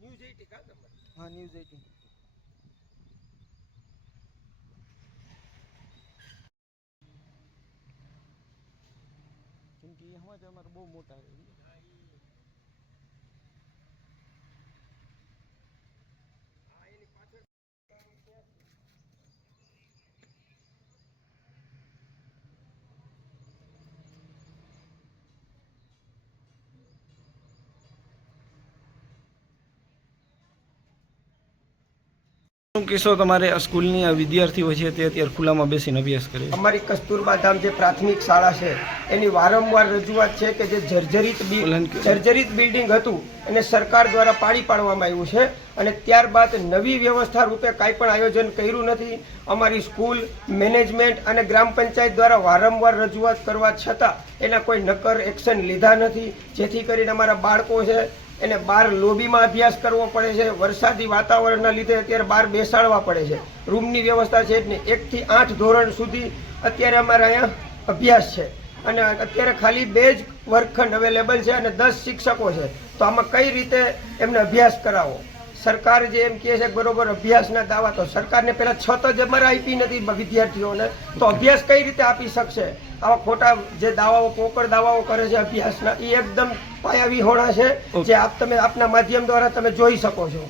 News eighty કા તમારે હા ન્યૂઝ એટીન કેમ કે એ સમાજ અમારે શું કિસ્સો તમારે સ્કૂલની આ વિદ્યાર્થીઓ છે તે અત્યારે ખુલ્લામાં બેસીને અભ્યાસ કરે છે? અમારી કસ્તુરબા ધામ જે પ્રાથમિક શાળા છે એની વારંવાર રજૂઆત છે કે જે જર્જરિત જર્જરિત બિલ્ડિંગ હતું એને સરકાર દ્વારા પાડી પાડવામાં આવ્યું છે અને ત્યારબાદ નવી વ્યવસ્થા રૂપે કાંઈ પણ આયોજન કર્યું નથી. અમારી સ્કૂલ મેનેજમેન્ટ અને ગ્રામ પંચાયત દ્વારા વારંવાર રજૂઆત કરવા છતાં એના કોઈ નક્કર એક્શન લીધા નથી. જેથી કરીને અમારા બાળકો છે એને બહાર લોબીમાં અભ્યાસ કરવો પડે છે, વરસાદી વાતાવરણના લીધે અત્યારે બહાર બેસાડવા પડે છે. રૂમની વ્યવસ્થા છે જ નહીં એકથી આઠ ધોરણ સુધી અત્યારે અમારે અહીંયા અભ્યાસ છે. અને અત્યારે ખાલી બે જ વર્ગખંડ અવેલેબલ છે અને દસ શિક્ષકો છે. તો આમાં કઈ રીતે એમને અભ્યાસ કરાવો? સરકાર જે એમ કહે છે બરોબર અભ્યાસના દાવા તો સરકારને પહેલાં છત જ અમારે આપી નથી વિદ્યાર્થીઓને. તો અભ્યાસ કઈ રીતે આપી શકશે? આવા ખોટા જે દાવાઓ પોકળ દાવાઓ કરે છે અભ્યાસના એ એકદમ પાયા વિહોણા છે જે આપ તમે આપના માધ્યમ દ્વારા તમે જોઈ શકો છો.